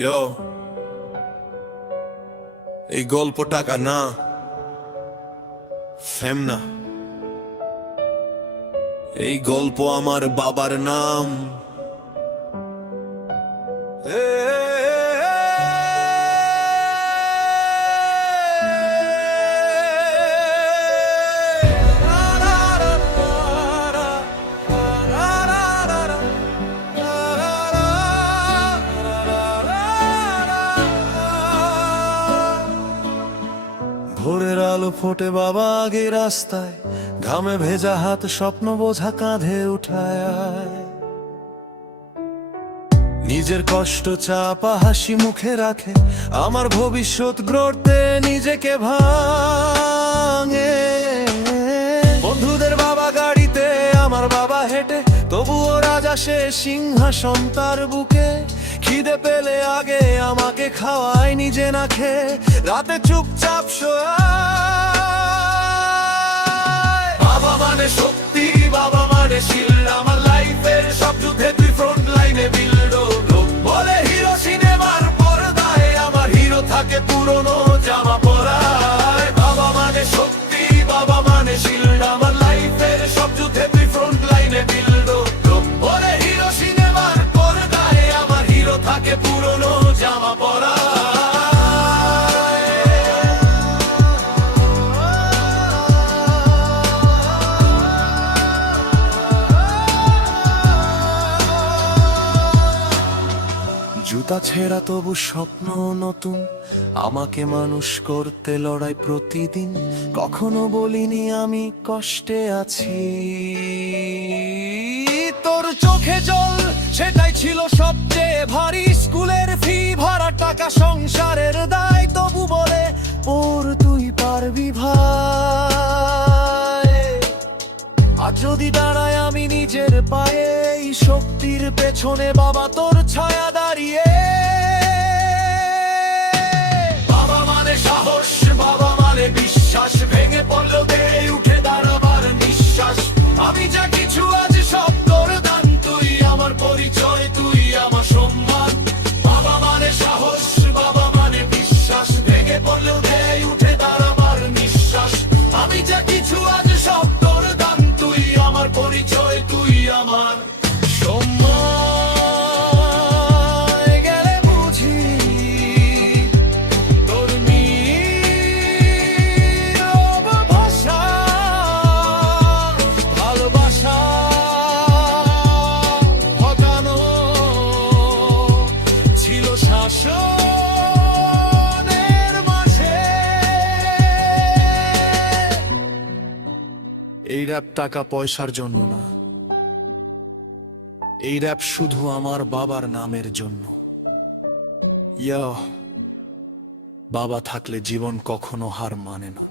ইয়ো, এই গল্প টাকা না, ফেম না, এই গল্প আমার বাবার নাম। ভোরের আলো ফোটে বাবা আগে রাস্তায়, ঘামে ভেজা হাত স্বপ্ন বোঝা কাঁধে উঠায়। নিজের কষ্ট চাপা হাসি মুখে রাখে, আমার ভবিষ্যৎ গড়তে নিজেকে ভাঙে। বন্ধুদের বাবা গাড়িতে, আমার বাবা হেঁটে, তবুও রাজা সে সিংহাসন তার বুকে। খিদে পেলে আগে আমাকে খাওয়ায়, নিজে না খেয়ে রাতে চুপচাপ শোয়। বাবা মানে শক্তি, বাবা মানে শিল্ড, আমার লাইফের সব যুদ্ধে তুই ফ্রন্ট লাইনে বিল্ড। লোক বলে হিরো সিনেমার পর্দায়, আমার হিরো থাকে পুরনো জামা পরায়। বাবা মানে শক্তি, বাবা মানে শিল্ড, আমার লাইফের সব যুদ্ধে তুই ফ্রন্ট লাইনে বিল্ড। লোক বলে হিরো সিনেমার পর্দায়, আমার হিরো থাকে পুরনো জামা পরায়। জুতা ছেঁড়া তবু স্বপ্ন নতুন, আমাকে মানুষ করতে লড়াই প্রতিদিন। কখনো বলিনি আমি কষ্টে আছি, তোর চোখে জল সেটাই ছিল সবচেয়ে ভারী। স্কুলের ফি ভরা টাকা, সংসারের দায়, তবু বলে ওর তুই পারবি ভাই। আর যদি দাঁড়ায় আমি নিজের পায়ে, এই শক্তির পেছনে বাবা তোর ছায়া দাঁড়িয়ে। বাবা মানে সাহস, বাবা মানে বিশ্বাস, ভেঙে পড়লেও দেয় উঠে দাঁড়াবার নিঃশ্বাস। আমি যা কিছু আজ সব তোর দান, তুই আমার পরিচয়, তুই আমার সম্মান। বাবা মানে সাহস, বাবা মানে বিশ্বাস, ভেঙে পড়লেও দেয় উঠে দাঁড়াবার নিঃশ্বাস। আমি যা কিছু আজ সব তোর দান, তুই আমার পরিচয়, তুই আমার সম্মান। গেলে বুঝি তোর নীরব ভাষা, ভালোবাসা হটানো ছিল শাসনের মাঝে। এই র‍্যাপ টাকা পয়সার জন্য না, এই র‍্যাপ শুধু আমার বাবার নামের জন্য। বাবা থাকলে জীবন কখনো হার মানে না।